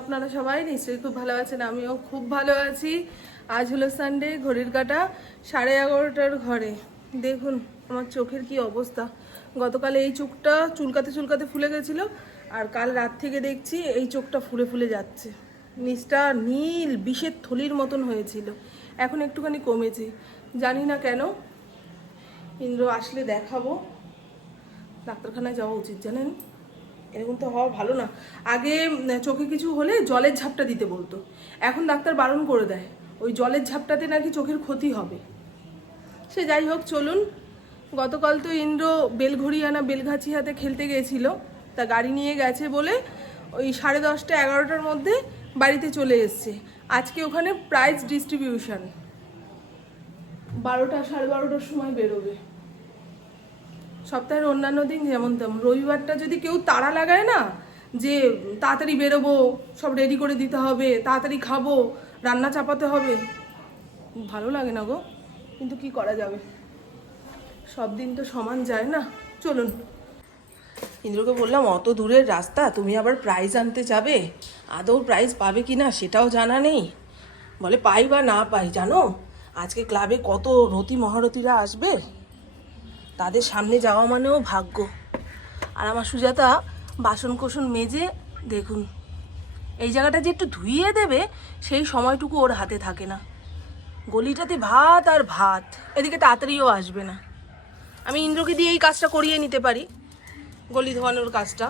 আপনারা সবাই নিশ্চয়ই খুব ভালো আছেন, আমিও খুব ভালো আছি। আজ হলো সানডে ঘড়ির কাটা সাড়ে এগারোটার ঘরে। দেখুন, আমার চোখের কি অবস্থা। গতকাল এই চোখটা চুলকাতে চুলকাতে ফুলে গেছিল, আর কাল রাত থেকে দেখছি এই চোখটা ফুলে ফুলে যাচ্ছে। নিচটা নীল, বিষের থলির মতন হয়েছিল। এখন একটুখানি কমেছে। জানি না কেন। ইন্দ্র, আসলে দেখাবো। ডাক্তারখানায় যাওয়া উচিত, জানেন? এরকম তো হওয়া ভালো না। আগে চোখে কিছু হলে জলের ঝাপটা দিতে বলতো। এখন ডাক্তার বারণ করে দেয়, ওই জলের ঝাপটাতে নাকি চোখের ক্ষতি হবে। সে যাই হোক, চলুন। গতকাল তো ইন্দ্র বেলঘড়িয়ানা বেলঘাছি হাতে খেলতে গিয়েছিল। তা গাড়ি নিয়ে গেছে বলে ওই সাড়ে দশটা, এগারোটার মধ্যে বাড়িতে চলে এসছে। আজকে ওখানে প্রাইজ ডিস্ট্রিবিউশন বারোটা সাড়ে বারোটার সময় বেরোবে। সপ্তাহের অন্যান্য দিন যেমন তেমন। রবিবারটা যদি কেউ তাড়া লাগায় না, যে তাড়াতাড়ি বেরোবো, সব রেডি করে দিতে হবে, তাড়াতাড়ি খাব, রান্না চাপাতে হবে, ভালো লাগে না গো। কিন্তু কি করা যাবে? সব দিন তো সমান যায় না। চলুন। ইন্দ্রকে বললাম, অত দূরের রাস্তা, তুমি আবার প্রাইজ আনতে যাবে? আদৌ প্রাইজ পাবে কি না, সেটাও জানা নেই। বলে, পাই বা না পাই, জানো? আজকে ক্লাবে কত রতি মহারথীরা আসবে? তাদের সামনে যাওয়া মানেও ভাগ্য। আর আমার সুজাতা বাসন কোসন মেজে, দেখুন, এই জায়গাটা যে একটু ধুইয়ে দেবে, সেই সময়টুকু ওর হাতে থাকে না। গলিটাতে ভাত আর ভাত, এদিকে তাড়াতাড়িও আসবে না। আমি ইন্দ্রকে দিয়ে এই কাজটা করিয়ে নিতে পারি, গলি ধোয়ানোর কাজটা।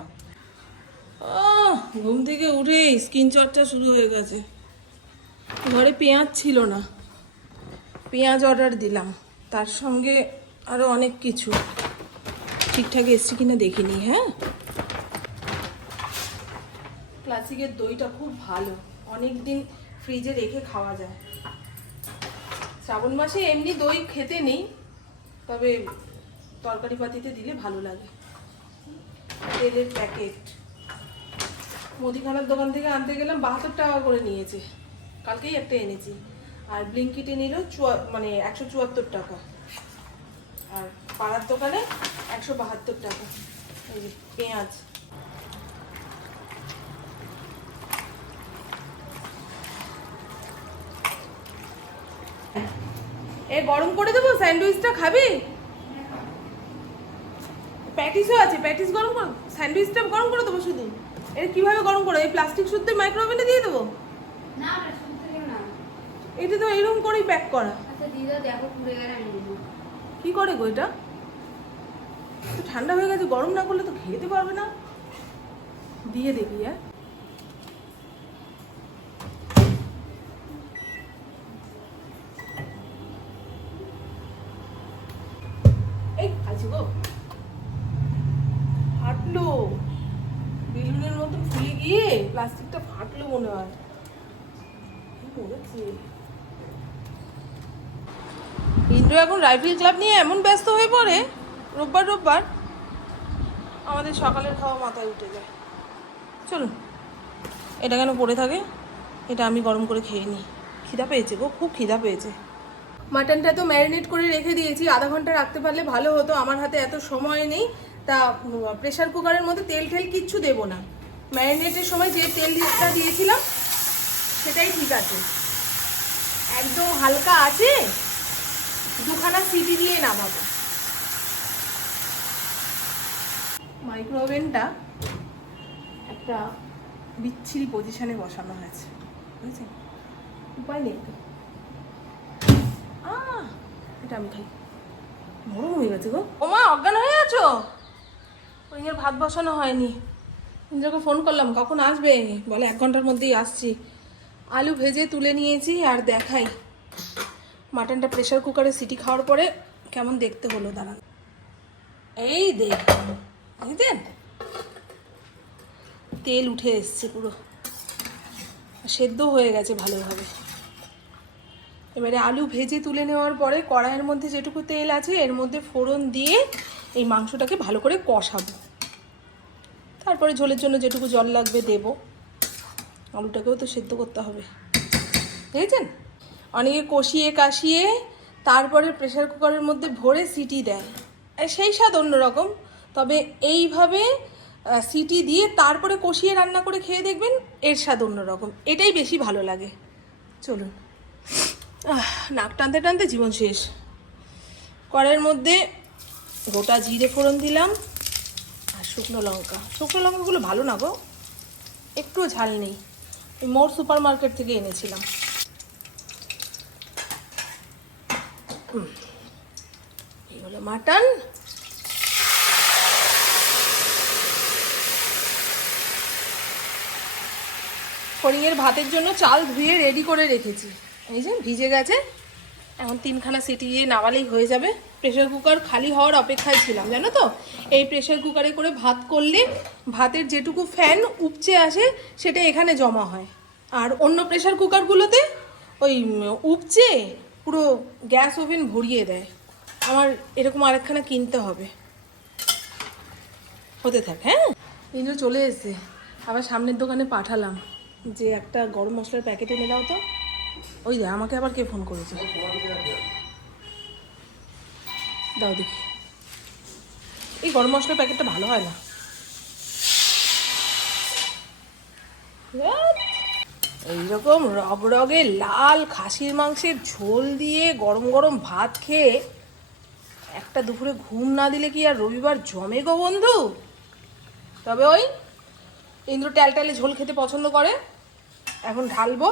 ঘুম থেকে উঠে স্কিন চর্চা শুরু হয়ে গেছে। ঘরে পেঁয়াজ ছিল না। পেঁয়াজ অর্ডার দিলাম, তার সঙ্গে আরও অনেক কিছু। ঠিকঠাক এসছে কিনা দেখিনি হ্যাঁ? ক্লাসিকের দইটা খুব ভালো। অনেক দিন ফ্রিজে রেখে খাওয়া যায়। শ্রাবণ মাসে এমনি দই খেতে নেই, তবে তরকারি পাতিতে দিলে ভালো লাগে। তেলের প্যাকেট। মুদিখানার দোকান থেকে আনতে গেলাম, বাহাত্তর টাকা করে নিয়েছে। কালকেই একটা এনেছি। আর ব্লিঙ্কিটে নিল চুয়া মানে একশো চুয়াত্তর টাকা। আর পাড়ার দোকানে একশো বাহাত্তর টাকা। এই যে পেঁয়াজ। এ গরম করে দেবো? স্যান্ডউইচটা খাবি? প্যাটিসও আছে প্যাটিস গরম করো। স্যান্ডউইচটা গরম করে দেবো শুধু। এর কীভাবে গরম করো এই প্লাস্টিক শুদ্ধ মাইক্রোওভেনে দিয়ে দেবো? না এটা তো এরকম করেই প্যাক করা। আচ্ছা দিদা দেখো পুড়ে গেলে আমি কি করে গো এটা? ঠান্ডা হয়ে গেছে, গরম না করলে তো খেতে পারবে না। দিয়ে দেখি হ্যাঁ। এই আছে গো। ফাটলো। বেলুনের মতো ফুলে গিয়ে প্লাস্টিকটা ফাটলো মনে হয়। কি করেছে? ইন্দ্র এখন রাইফেল ক্লাব নিয়ে এমন ব্যস্ত হয়ে পড়ে, রোববার রোববার আমাদের সকালের খাওয়া মাথায় উঠে যায়। চলুন, এটা কেন পড়ে থাকে? এটা আমি গরম করে খেয়ে নিই। খিদা পেয়েছে গো, খুব খিদা পেয়েছে। মাটনটা তো ম্যারিনেট করে রেখে দিয়েছি, আধা ঘণ্টা রাখতে পারলে ভালো হতো, আমার হাতে এত সময় নেই। তা প্রেশার কুকারের মধ্যে তেল ঠেল কিচ্ছু দেবো না। ম্যারিনেটের সময় যে তেলটা দিয়েছিলাম, সেটাই ঠিক আছে। একদম হালকা আছে? দুখানা সিটি দিয়ে নামাবো। মাইক্রোওভেনটা একটা বিচ্ছিরি পজিশনে বসানো হয়েছে। বুঝেছেন? উপায় নেই এটা আমি খাই। হয়ে গেছে গো। ও মা, অজ্ঞান হয়ে আছো? ওইখানে ভাত বসানো হয়নি। ইন্দ্রকে ফোন করলাম, কখন আসবে? বলে এক ঘণ্টার মধ্যেই আসছি। আলু ভেজে তুলে নিয়েছি আর দেখাই। মাটনটা প্রেশার কুকারে সিটি খাওয়ার পরে কেমন দেখতে হলো দাঁড়ান। এই দেখ বুঝলেন তেল উঠে এসছে পুরো। সেদ্ধ হয়ে গেছে ভালোভাবে। এবারে আলু ভেজে তুলে নেওয়ার পরে কড়াইয়ের মধ্যে যেটুকু তেল আছে, এর মধ্যে ফোড়ন দিয়ে এই মাংসটাকে ভালো করে কষাবো। তারপরে ঝোলের জন্য যেটুকু জল লাগবে দেব। আলুটাকেও তো সেদ্ধ করতে হবে। দেখেছেন? অনেকে কষিয়ে কাশিয়ে তারপরে প্রেসার কুকারের মধ্যে ভরে সিটি দেয়। সেই স্বাদ অন্যরকম। তবে এইভাবে সিটি দিয়ে তারপরে কষিয়ে রান্না করে খেয়ে দেখবেন এর স্বাদ অন্যরকম। এটাই বেশি ভালো লাগে। চলুন। নাক টানতে টানতে জীবন শেষ। কড়াইয়ের মধ্যে গোটা জিরে ফোড়ন দিলাম আর শুকনো লঙ্কা। শুকনো লঙ্কাগুলো ভালো না গো। একটুও ঝাল নেই। মোর সুপার মার্কেট থেকে এনেছিলাম। এই হলো মাটন। ফড়িংয়ের ভাতের জন্য চাল ধুয়ে রেডি করে রেখেছি। এই যে ভিজে গেছে। এখন তিনখানা সিটি দিয়ে নামালেই হয়ে যাবে। প্রেশার কুকার খালি হওয়ার অপেক্ষায় ছিলাম, জানো তো? এই প্রেশার কুকারে করে ভাত করলে ভাতের যেটুকু ফ্যান উপচে আসে, সেটা এখানে জমা হয়। আর অন্য প্রেশার কুকারগুলোতে ওই উপচে পুরো গ্যাস ওভেন ভরিয়ে দেয়। আমার এরকম আরেকখানা কিনতে হবে। হতে থাক হ্যাঁ? ইন্দ্র চলে এসেছে। আবার সামনের দোকানে পাঠালাম। যে একটা গরম মশলার প্যাকেট এনে দাও তো। ওই দে আমাকে আবার কে ফোন করেছে? দাও দেখি। এই গরম মশলার প্যাকেটটা ভালো হয় না। এইরকম রগরগে লাল খাসির মাংসের ঝোল দিয়ে গরম গরম ভাত খেয়ে একটা দুপুরে ঘুম না দিলে কি আর রবিবার জমে গো বন্ধু? তবে ওই ইন্দ্র ট্যাল ট্যালট্যালে ঝোল খেতে পছন্দ করে। এখন ঢালবো।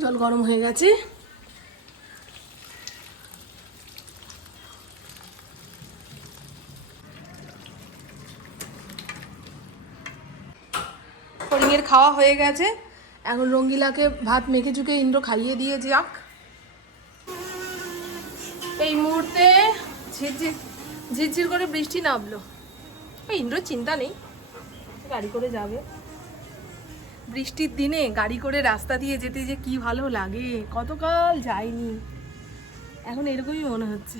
জল গরম হয়ে গেছে ফড়িংয়ের খাওয়া হয়ে গেছে। এখন রঙ্গিলাকে ভাত মেখে চুকে ইন্দ্র খাইয়ে দিয়ে যাক। এই মুহূর্তে ঝিরঝির ঝিরঝির করে বৃষ্টি নামলো। ইন্দ্র, চিন্তা নেই, গাড়ি করে যাবে। বৃষ্টির দিনে গাড়ি করে রাস্তা দিয়ে যেতে যে কি ভালো লাগে, কতকাল যায়নি। এখন এরকমই মনে হচ্ছে।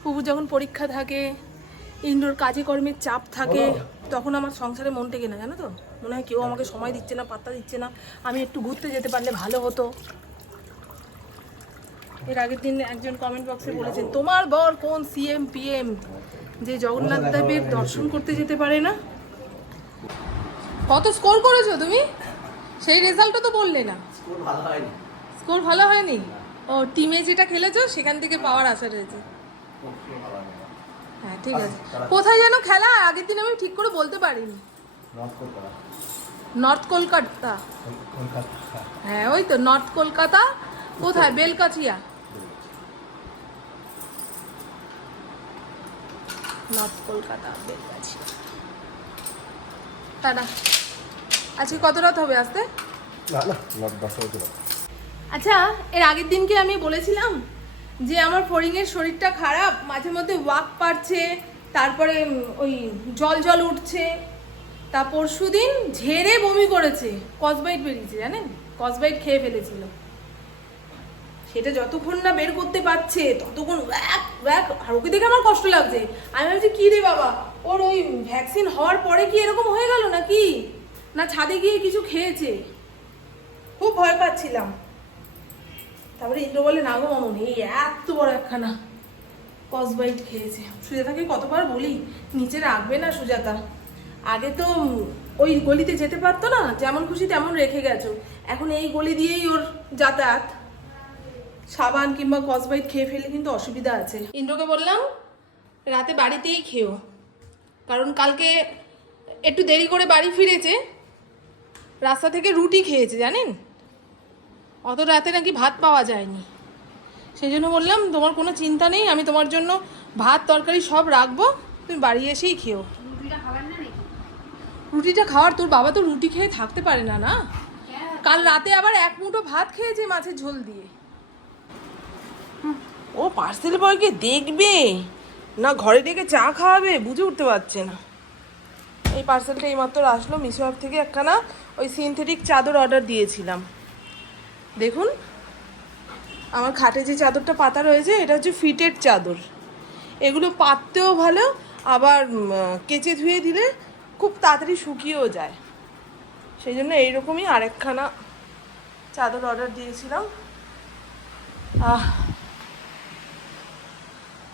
ফুবু যখন পরীক্ষা থাকে ইন্ডোর কাজে কর্মের চাপ থাকে তখন আমার সংসারে মন টেকে না জানো তো? মনে হয় কেউ আমাকে সময় দিচ্ছে না পাত্তা দিচ্ছে না। আমি একটু ঘুরতে যেতে পারলে ভালো হতো। এর আগের দিন একজন কমেন্ট বক্সে বলেছেন তোমার বর কোন সিএম পিএম যে জগন্নাথ দেবের দর্শন করতে যেতে পারে না? কত স্কোর করেছ তুমি? সেই রেজাল্টও তো বললে না। স্কোর ভালো হয়নি। স্কোর ভালো হয়নি? ও টিমে যেটা খেলেছো সেখান থেকে পাওয়ার আশা রয়েছে। হ্যাঁ ঠিক আছে। কোথায় যেন খেলা? আগের দিন আমি ঠিক করে বলতে পারিনি। নর্থ কলকাতা। নর্থ কলকাতা? কলকাতা। হ্যাঁ ওই তো নর্থ কলকাতা। কোথায়? বেলকাছিয়া। নর্থ কলকাতা বেলকাছিয়া। টাটা। আজকে কত রাত হবে আসতে? আচ্ছা এর আগের দিনকে আমি বলেছিলাম যে আমার ফড়িংয়ের শরীরটা খারাপ, মাঝে মধ্যে ওয়াক পারছে, তারপরে ওই জল জল উঠছে, তা পরশু দিন ঝেড়ে বমি করেছে কসবাইট বেরিয়েছে, জানেন? কসবাইট খেয়ে ফেলেছিল। সেটা যতক্ষণ না বের করতে পারছে, ততক্ষণ ওয়াক ওয়াক, আর ওকে দেখে আমার কষ্ট লাগছে। আমি ভাবছি, কী রে বাবা? ওর ওই ভ্যাকসিন হওয়ার পরে কি এরকম হয়ে গেল নাকি? না ছাদে গিয়ে কিছু খেয়েছে? খুব ভয় পাচ্ছিলাম। তারপরে ইন্দ্র বলে না গো মামুনি, এই এত বড় একখানা কসবাইট খেয়েছে। সুজাতাকে কতবার বলি, নিচে রাখবে না সুজাতা। আগে তো ওই গলিতে যেতে পারতো না, যেমন খুশি তেমন রেখে গেছো। এখন এই গলি দিয়েই ওর যাতায়াত। সাবান কিংবা কসবাইট খেয়ে ফেলে কিন্তু অসুবিধা আছে। ইন্দ্রকে বললাম, রাতে বাড়িতেই খেও কারণ কালকে একটু দেরি করে বাড়ি ফিরেছে। রাস্তা থেকে রুটি খেয়েছে, জানেন? অত রাতে নাকি ভাত পাওয়া যায়নি। সেই জন্য বললাম তোমার কোনো চিন্তা নেই আমি তোমার জন্য ভাত তরকারি সব রাখব। তুমি বাড়ি এসেই খেও। রুটিটা খাওয়ার তোর বাবা তো রুটি খেয়ে থাকতে পারে না না? কাল রাতে আবার এক মুঠো ভাত খেয়েছে মাছের ঝোল দিয়ে। ও পার্সেল বয়কে দেখবে। না ঘরে ডেকে চা খাওয়াবে বুঝে উঠতে পারছে না। এই পার্সেলটা এইমাত্র আসলো মিশো অ্যাপ থেকে একখানা ওই সিনথেটিক চাদর অর্ডার দিয়েছিলাম। দেখুন আমার খাটে যে চাদরটা পাতা রয়েছে এটা হচ্ছে ফিটেড চাদর। এগুলো পাততেও ভালো আবার কেচে ধুয়ে দিলে খুব তাড়াতাড়ি শুকিয়েও যায়। সেই জন্য এইরকমই আরেকখানা চাদর অর্ডার দিয়েছিলাম। আহ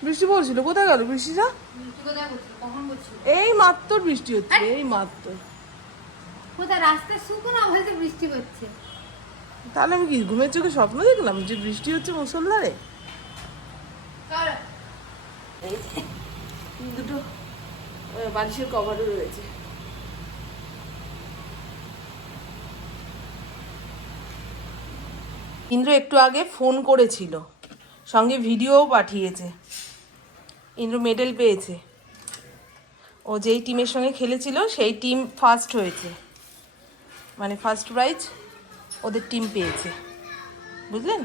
বৃষ্টি পড়ছিল কোথায় গেল বৃষ্টিটা? এই মাত্র বৃষ্টি হচ্ছে এই মাত্র। কোথায় রাস্তা শুকনো বলতে বৃষ্টি হচ্ছে? তাহলে আমি কি ঘুমের চোখে স্বপ্ন দেখলাম যে বৃষ্টি হচ্ছে মুসলধারে? দুটো বালিশের কভারও রয়েছে। ইন্দ্র একটু আগে ফোন করেছিল সঙ্গে ভিডিওও পাঠিয়েছে। ইন্দ্র মেডেল পেয়েছে। ও যেই টিমের সঙ্গে খেলেছিল সেই টিম ফার্স্ট হয়েছে। মানে ফার্স্ট প্রাইজ ওদের টিম পেয়েছে। বুঝলেন?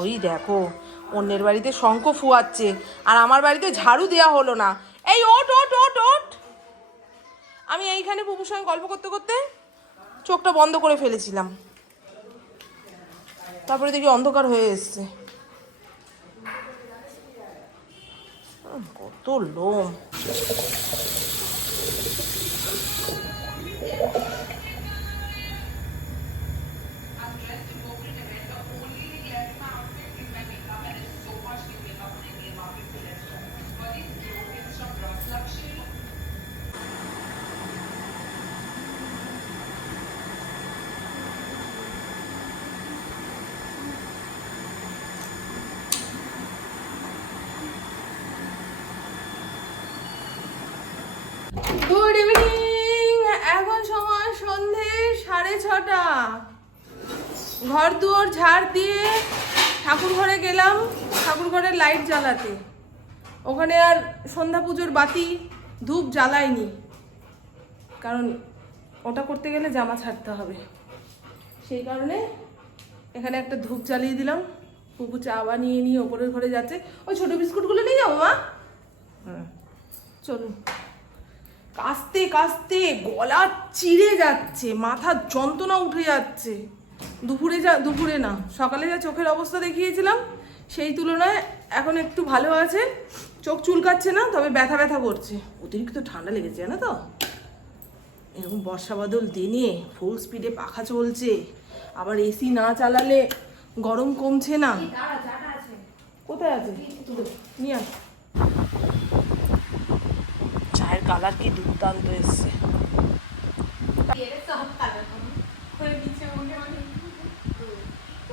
ওই দেখো, অন্যের বাড়িতে শঙ্খ ফুয়াচ্ছে, আর আমার বাড়িতে ঝাড়ু দেওয়া হলো না। এই ওট ওট ওট ওট আমি এইখানে বুবুর সঙ্গে গল্প করতে করতে চোখটা বন্ধ করে ফেলেছিলাম। তারপরে দেখি অন্ধকার হয়ে এসছে। কত লোম। ঘর দুয়ার ঝাড় দিয়ে ঠাকুর ঘরে গেলাম ঠাকুর ঘরে লাইট জ্বালাতে। ওখানে আর সন্ধ্যা পুজোর বাতি ধূপ জ্বালাইনি কারণ ওটা করতে গেলে জামা ছাড়তে হবে। সেই কারণে এখানে একটা ধূপ জ্বালিয়ে দিলাম। পুকু চা বানিয়ে নিয়ে ওপরের ঘরে যাচ্ছে। ওই ছোটো বিস্কুটগুলো নিয়ে যাব মা? হুম চলুন। কাস্তে কাস্তে গলা চিড়ে যাচ্ছে মাথার যন্ত্রণা উঠে যাচ্ছে। দুপুরে যা দুপুরে না সকালে যা চোখের অবস্থা দেখিয়েছিলাম সেই তুলনায় এখন একটু ভালো আছে। চোখ চুলকাচ্ছে না তবে ব্যথা ব্যথা করছে। অতিরিক্ত ঠান্ডা লেগেছে জানো তো? এরকম বর্ষা বাদল দিনে ফুল স্পিডে পাখা চলছে। আবার এসি না চালালে গরম কমছে না। কোথায় আছে? নিয়ে আস চায়ের কালার কি দুর্দান্ত এসছে এর সব কালার করে দিচ্ছে মনে মনে তো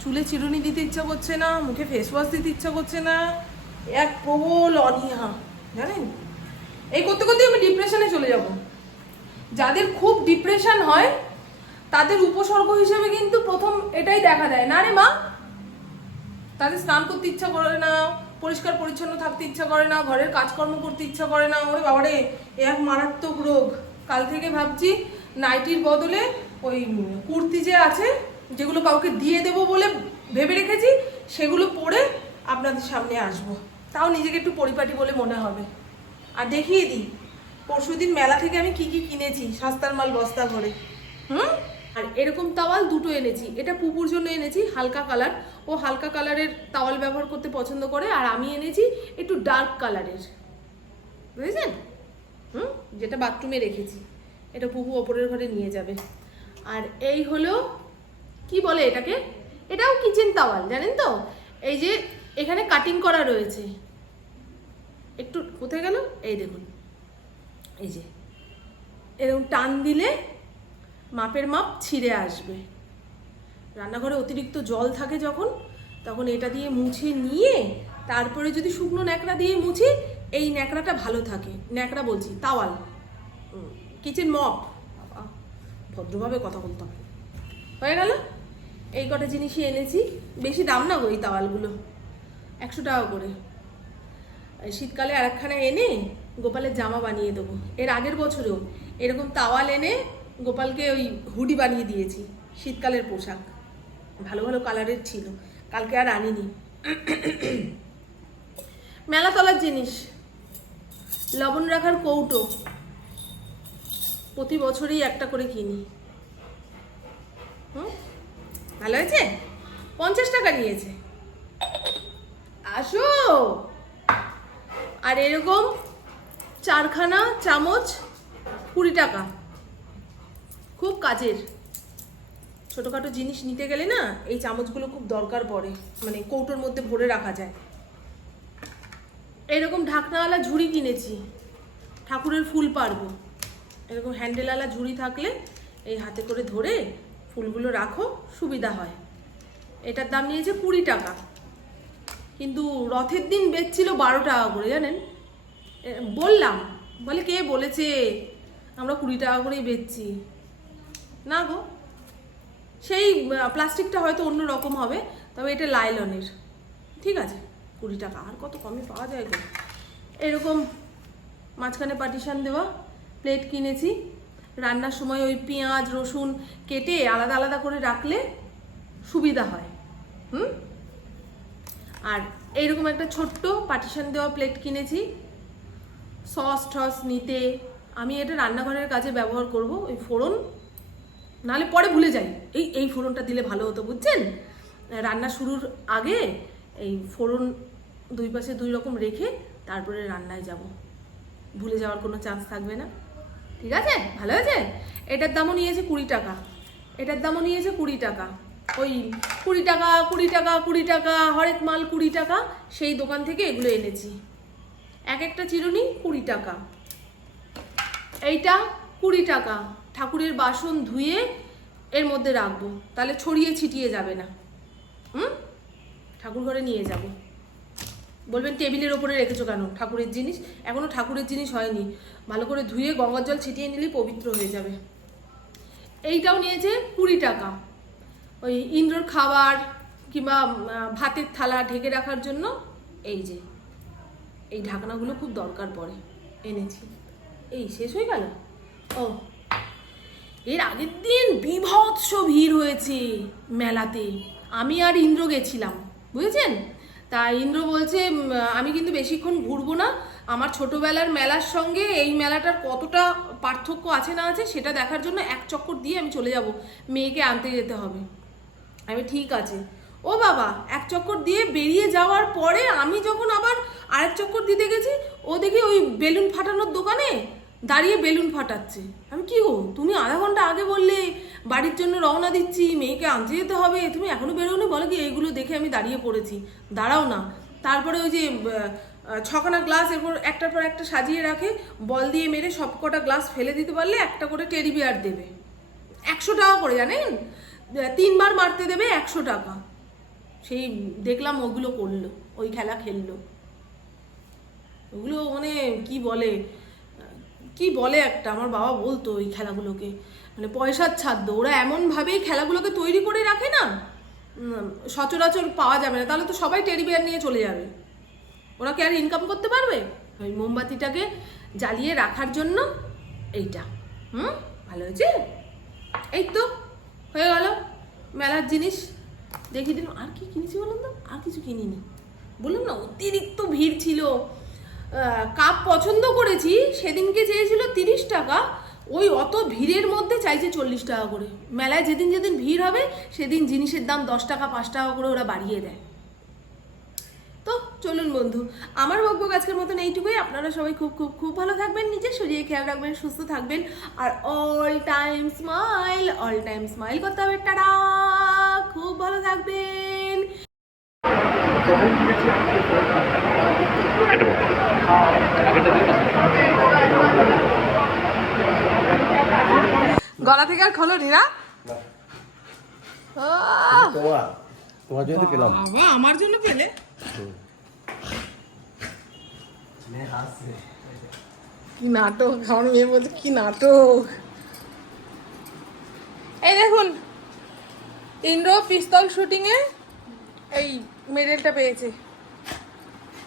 চুলে চিরুনি দিতে ইচ্ছা করছে না, মুখে ফেস ওয়াশ দিতে ইচ্ছা করছে না, এক প্রবল অনীহা, জানেন? এই করতে করতে আমি ডিপ্রেশনে চলে যাব। যাদের খুব ডিপ্রেশন হয়, তাদের উপসর্গ হিসেবে কিন্তু প্রথম এটাই দেখা দেয়, না রে মা, তাদের স্নান করতে ইচ্ছা করে না, পরিষ্কার পরিচ্ছন্ন থাকতে ইচ্ছা করে না, ঘরের কাজকর্ম করতে ইচ্ছা করে না, ওরে বাবারে, এ এক মারাত্মক রোগ। কাল থেকে ভাবছি নাইটির বদলে ওই কুর্তি যে আছে যেগুলো কাউকে দিয়ে দেবো বলে ভেবে রেখেছি, সেগুলো পরে আপনাদের সামনে আসব। তাও নিজেকে একটু পরিপাটি বলে মনে হবে। আর দেখিয়ে দিই, পরশুদিন মেলা থেকে আমি কি কি কিনেছি, সস্তার মাল, বস্তা ভরে। হুম? আর এরকম তাওয়াল দুটো এনেছি। এটা পুপুর জন্য এনেছি, হালকা কালার। ও হালকা কালারের তাওয়াল ব্যবহার করতে পছন্দ করে, আর আমি এনেছি একটু ডার্ক কালারের। বুঝেছেন? হুম? যেটা বাথরুমে রেখেছি। এটা পুপু ওপরের ঘরে নিয়ে যাবে। আর এই হলো কি বলে এটাকে? এটাও কিচেন তাওয়াল জানেন তো? এই যে এখানে কাটিং করা রয়েছে। একটু কোথায় গেল? এই দেখুন। এই যে। এরকম টান দিলে মাপের মাপ ছিঁড়ে আসবে। রান্নাঘরে অতিরিক্ত জল থাকে যখন, তখন এটা দিয়ে মুছে নিয়ে, তারপরে যদি শুকনো ন্যাকড়া দিয়ে মুছি, এই ন্যাকড়াটা ভালো থাকে। ন্যাকড়া বলছি, তাওয়াল। কিচেন মপ ভদ্রভাবে কথা বলতাম হয়ে গেল? এই কটা জিনিসই এনেছি। বেশি দাম না এই তাওয়ালগুলো। একশো টাকা করে। শীতকালে আর একখানা এনে গোপালের জামা বানিয়ে দেবো। এর আগের বছরেও এরকম তাওয়াল এনে গোপালকে ওই হুডি বানিয়ে দিয়েছি, শীতকালের পোশাক। ভালো ভালো কালারের ছিল। কালকে আর আনিনি। মেলাতলার জিনিস। লবণ রাখার কৌটো। প্রতি বছরই একটা করে কিনি। হুম? ভালো হয়েছে? পঞ্চাশ টাকা নিয়েছে। আসো। আর এরকম চারখানা চামচ কুড়ি টাকা। খুব কাজের। ছোটোখাটো জিনিস নিতে গেলে না, এই চামচগুলো খুব দরকার পড়ে। মানে কৌটোর মধ্যে ভরে রাখা যায়। এরকম ঢাকনাওয়ালা ঝুড়ি কিনেছি। ঠাকুরের ফুল পারব এরকম হ্যান্ডেলওয়ালা ঝুড়ি থাকলে এই হাতে করে ধরে ফুলগুলো রাখো, সুবিধা হয়। এটার দাম নিয়েছে কুড়ি টাকা। কিন্তু রথের দিন বেচছিল বারো টাকা করে, জানেন? বললাম, বলে কে বলেছে? আমরা কুড়ি টাকা করেই বেচছি। না গো, সেই প্লাস্টিকটা হয়তো অন্য রকম হবে, তবে এটা লাইলনের। ঠিক আছে, কুড়ি টাকা, আর কত কমে পাওয়া যায় গো? এরকম মাঝখানে পার্টিশান দেওয়া, প্লেট কিনেছি। রান্নার সময় ওই পেঁয়াজ, রসুন কেটে আলাদা আলাদা করে রাখলে সুবিধা হয়। হুম? আর এইরকম একটা ছোট্ট পার্টিশন দেওয়া প্লেট কিনেছি। সস টস নিতে। আমি এটা রান্নাঘরের কাজে ব্যবহার করব, ওই ফোড়ন। নাহলে পরে ভুলে যাই। এই এই ফোড়নটা দিলে ভালো হতো, বুঝছেন? রান্না শুরুর আগে এই ফোড়ন দুই পাশে দুই রকম রেখে তারপরে রান্নায় যাব। ভুলে যাওয়ার কোনো চান্স থাকবে না। ঠিক আছে? ভালো আছে এটার দামও নিয়েছে কুড়ি টাকা। এটার দামও নিয়েছে কুড়ি টাকা। ওই কুড়ি টাকা কুড়ি টাকা কুড়ি টাকা, হরেক মাল কুড়ি টাকা, সেই দোকান থেকে এগুলো এনেছি। এক একটা চিরুনি কুড়ি টাকা। এইটা কুড়ি টাকা। ঠাকুরের বাসন ধুয়ে এর মধ্যে রাখব। তাহলে ছড়িয়ে ছিটিয়ে যাবে না। হুম? ঠাকুর ঘরে নিয়ে যাব। বলবেন টেবিলের ওপরে রেখেছো কেন? ঠাকুরের জিনিস? এখনও ঠাকুরের জিনিস হয়নি। ভালো করে ধুয়ে গঙ্গার জল ছিটিয়ে নিলেই পবিত্র হয়ে যাবে। এইটাও নিয়েছে কুড়ি টাকা। ওই ইন্দ্রর খাবার কিংবা ভাতের থালা ঢেকে রাখার জন্য এই যে, এই ঢাকনাগুলো খুব দরকার পড়ে, এনেছি। এই, শেষ হয়ে গেল? ও, এর আগের দিন বিভৎস ভিড় হয়েছে মেলাতে। আমি আর ইন্দ্র গেছিলাম, বুঝেছেন? তা ইন্দ্র বলছে আমি কিন্তু বেশিক্ষণ ঘুরবো না। আমার ছোটবেলার মেলার সঙ্গে এই মেলাটার কতটা পার্থক্য আছে না আছে সেটা দেখার জন্য এক চক্কর দিয়ে আমি চলে যাব। মেয়েকে আনতে যেতে হবে। আমি ঠিক আছে। ও বাবা, এক চক্কর দিয়ে বেরিয়ে যাওয়ার পরে আমি যখন আবার আরেক চক্কর দিতে গেছি, ও দেখি ওই বেলুন ফাটানোর দোকানে দাঁড়িয়ে বেলুন ফাটাচ্ছে। আমি কি গো তুমি আধা ঘণ্টা আগে বললে বাড়ির জন্য রওনা দিচ্ছি, মেয়েকে আনতে যেতে হবে, তুমি এখনও বেরোনি? বলো কি, এইগুলো দেখে আমি দাঁড়িয়ে পড়েছি। দাঁড়াও না। তারপরে ওই যে ছখানা গ্লাস এরপর একটার পর একটা সাজিয়ে রাখে, বল দিয়ে মেরে সব কটা গ্লাস ফেলে দিতে পারলে একটা করে টেডি বিয়ার দেবে। একশো টাকা করে, জানেন? তিনবার মারতে দেবে একশো টাকা। সেই দেখলাম ওগুলো করল, ওই খেলা খেললো। ওগুলো মানে কি বলে কি বলে একটা? আমার বাবা বলতো ওই খেলাগুলোকে। মানে পয়সার ছাদ্য ওরা এমনভাবেই খেলাগুলোকে তৈরি করে রাখে না? সচরাচর পাওয়া যাবে না। তাহলে তো সবাই টেডি বিয়ার নিয়ে চলে যাবে। ওরা কি আর ইনকাম করতে পারবে? ওই মোমবাতিটাকে জ্বালিয়ে রাখার জন্য এইটা। হুম? ভালো হয়েছে? এই তো, হয়ে গেল মেলার জিনিস। দেখিয়ে দিলাম আর কি কিনেছি বলুন তো? আর কিছু কিনিনি। বললাম না, অতিরিক্ত ভিড় ছিল। কাপ পছন্দ করেছি, সেদিনকে চেয়েছিল তিরিশ টাকা। ওই অত ভিড়ের মধ্যে চাইছে চল্লিশ টাকা করে। মেলায় যেদিন যেদিন ভিড় হবে, সেদিন জিনিসের দাম দশ টাকা, পাঁচ টাকা করে ওরা বাড়িয়ে দেয়। তো চলুন বন্ধু, আমার বকবক আজকের মতন এইটুকুই। আপনারা সবাই খুব খুব খুব ভালো থাকবেন নিজের শরীরে খেয়াল রাখবেন, সুস্থ থাকবেন। আর all time smile all time smile করতে হবে। টাটা! খুব ভালো থাকবেন। গলা থেকে আর খোলো না তোমার জন্য পেলাম। আমার জন্য পেলে? কি নাটক? আমার মেয়ে বলছে কি নাটক? এই দেখুন ইন্দ্র পিস্তল শুটিংয়ে এই মেডেলটা পেয়েছে।